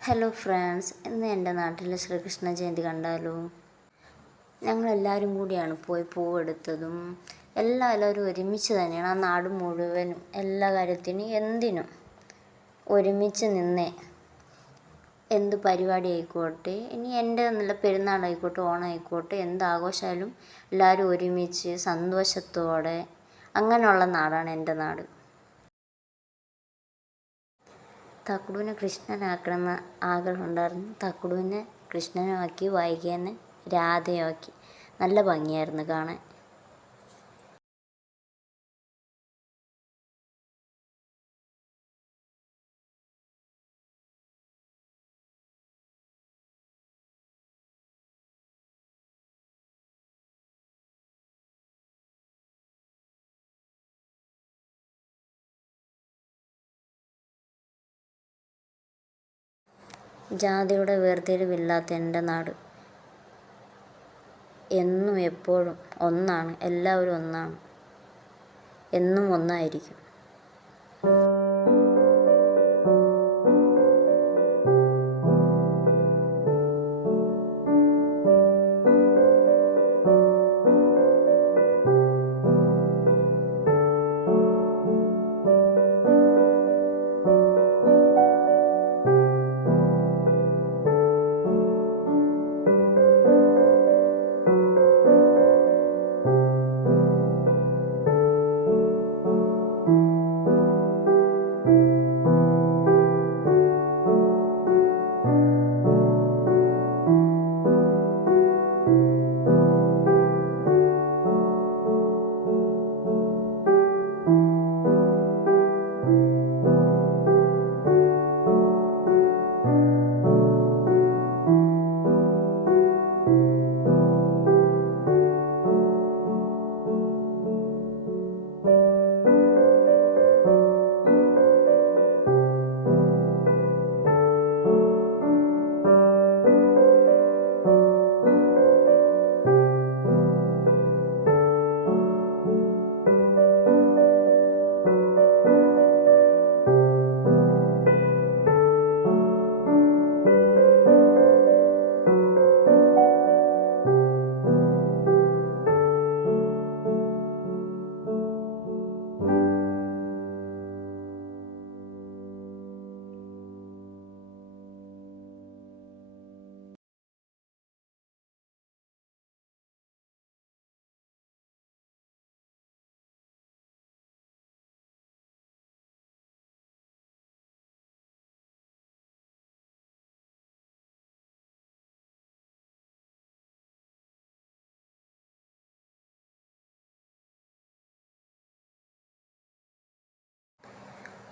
Hello friends ഇന്ന് എന്റെ നാട്ടിൽ ശ്രീകൃഷ്ണ ജയന്തി കണ്ടാലോ? ഞങ്ങളെല്ലാവരും കൂടിയാണ് പോയി പൂവെടുത്തതും എല്ലാ എല്ലാവരും ഒരുമിച്ച് തന്നെയാണ് ആ നാട് മുഴുവനും എല്ലാ കാര്യത്തിനും എന്തിനും ഒരുമിച്ച് നിന്നേ. എന്ത് പരിപാടി ആയിക്കോട്ടെ ഇനി എന്റെ നല്ല പെരുന്നാളായിക്കോട്ടെ ഓണമായിക്കോട്ടെ എന്ത് ആഘോഷമായാലും എല്ലാവരും ഒരുമിച്ച് സന്തോഷത്തോടെ അങ്ങനെയുള്ള നാടാണ് എന്റെ നാട്. തക്കുടുവിനെ കൃഷ്ണനാക്കണമെന്ന് ആഗ്രഹം ഉണ്ടായിരുന്നു തക്കുടുവിനെ കൃഷ്ണനുമാക്കി വൈകിയെന്ന് രാധയുമാക്കി. നല്ല ഭംഗിയായിരുന്നു കാണാൻ. ജാതിയുടെ വേർതിരിവില്ലാത്ത എന്റെ നാട്. എന്നും എപ്പോഴും ഒന്നാണ് എല്ലാവരും ഒന്നാണ്. എന്നും ഒന്നായിരിക്കും.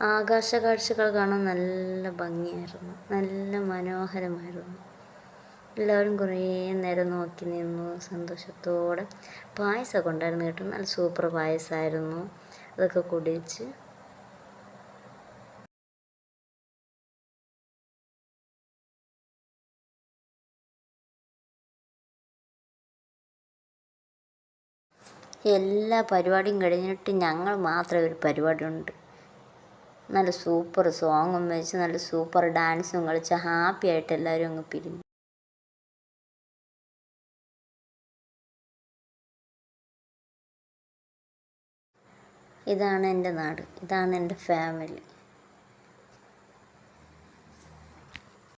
ആകാശകാഴ്ചകൾ കാണാൻ നല്ല ഭംഗിയായിരുന്നു. നല്ല മനോഹരമായിരുന്നു. എല്ലാവരും കുറേ നേരം നോക്കി നിന്നു. സന്തോഷത്തോടെ പായസമൊക്കെ ഉണ്ടായിരുന്നു കേട്ടോ. നല്ല സൂപ്പർ പായസമായിരുന്നു അതൊക്കെ കുടിച്ച്. എല്ലാ പരിപാടിയും കഴിഞ്ഞിട്ട് ഞങ്ങൾ മാത്രമേ ഒരു പരിപാടി ഉണ്ട്. നല്ല സൂപ്പർ സോങ്ങും വെച്ച് നല്ല സൂപ്പർ ഡാൻസും കളിച്ച് ഹാപ്പി ആയിട്ട് എല്ലാവരും അങ്ങ് പിരിഞ്ഞു. ഇതാണ് എന്റെ നാട്. ഇതാണ് എന്റെ ഫാമിലി